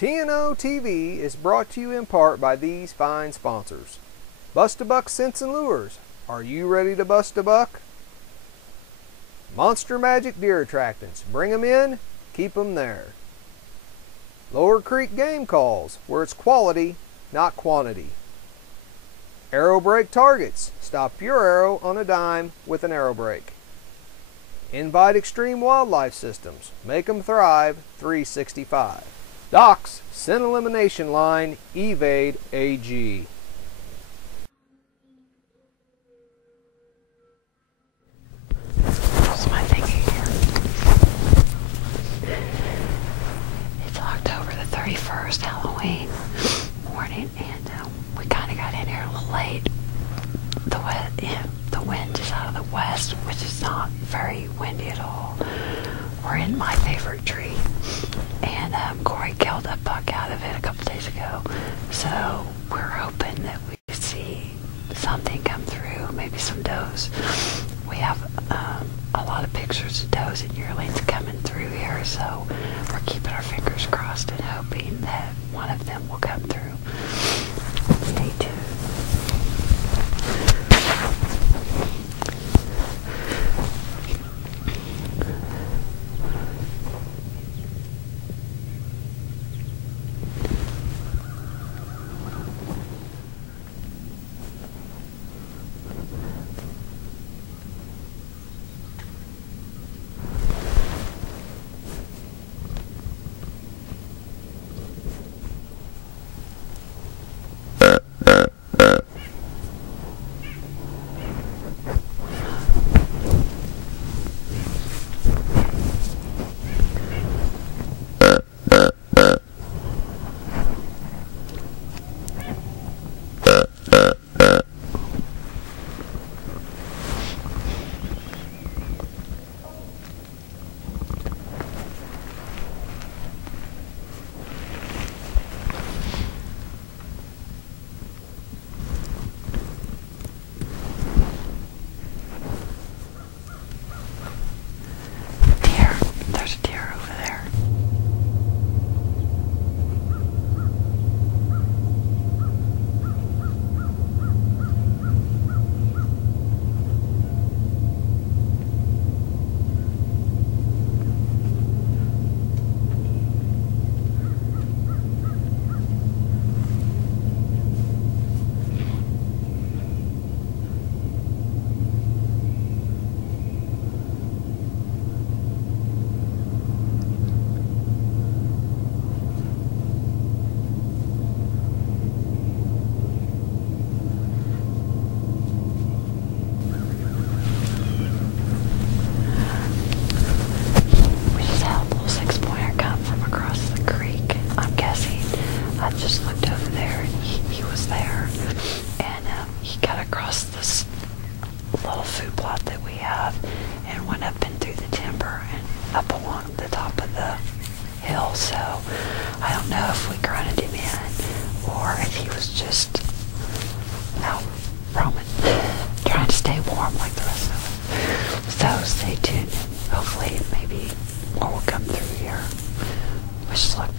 TNOTV is brought to you in part by these fine sponsors. Bust a Buck Scents and Lures. Are you ready to bust a buck? Monster Magic Deer Attractants. Bring 'em in, keep 'em there. Lower Creek Game Calls, where it's quality, not quantity. Arrow Brake Targets. Stop your arrow on a dime with an arrow brake. Invite Extreme Wildlife Systems. Make 'em thrive 365. Doc's Scent Elimination Line, Evade AG. What's my thing here? It's October the 31st, Halloween morning, and we kind of got in here a little late. The wind is out of the west, which is not very windy at all. We're in my favorite tree, and Corey killed a buck out of it a couple days ago, so we're hoping that we see something come through, maybe some does. We have a lot of pictures of does and yearlings coming through here, so we're keeping our fingers crossed and hoping that one of them will come through. Stay tuned. There's a deer over there. I just looked over there and he was there, and he got across this little food plot that we have and went up and through the timber and up along the top of the hill. So I don't know if we grunted him in or if he was just out roaming, trying to stay warm like the rest of us. So stay tuned. Hopefully maybe more will come through here. Wish us luck.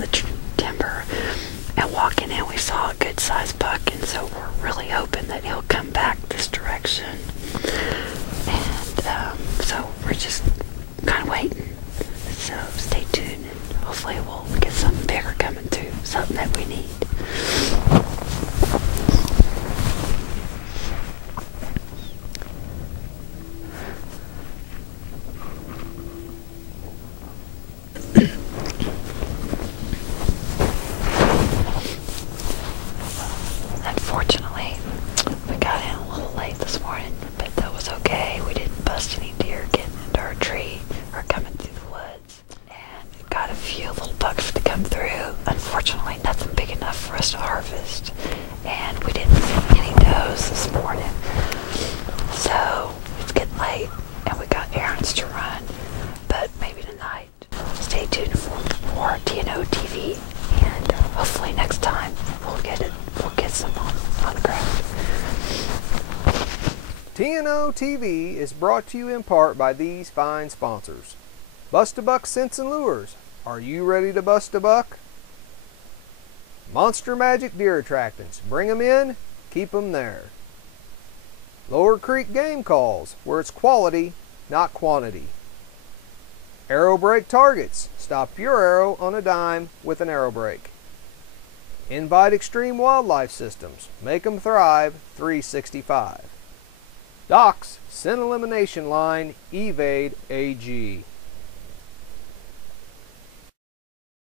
the timber and walking in, we saw a good sized buck, and so we're really hoping that he'll come back this direction. And so we're just kind of waiting. So stay tuned, and hopefully we'll get something bigger coming through, something that we need. Unfortunately, we got in a little late this morning, but that was okay. We didn't bust any deer getting into our tree or coming through the woods. And got a few little bucks to come through. Unfortunately, nothing big enough for us to harvest. And we didn't see any does this morning. So it's getting late and we got errands to run. But maybe tonight. Stay tuned for TNOTV, and hopefully next time we'll get some on the ground. TNOTV is brought to you in part by these fine sponsors. Bust-a-Buck Scents and Lures. Are you ready to bust a buck? Monster Magic Deer Attractants. Bring 'em in, keep 'em there. Lower Creek Game Calls, where it's quality, not quantity. Arrow Brake Targets. Stop your arrow on a dime with an arrow brake. Invite Extreme Wildlife Systems. Make 'em thrive 365. Doc's Scent Elimination Line Evade AG.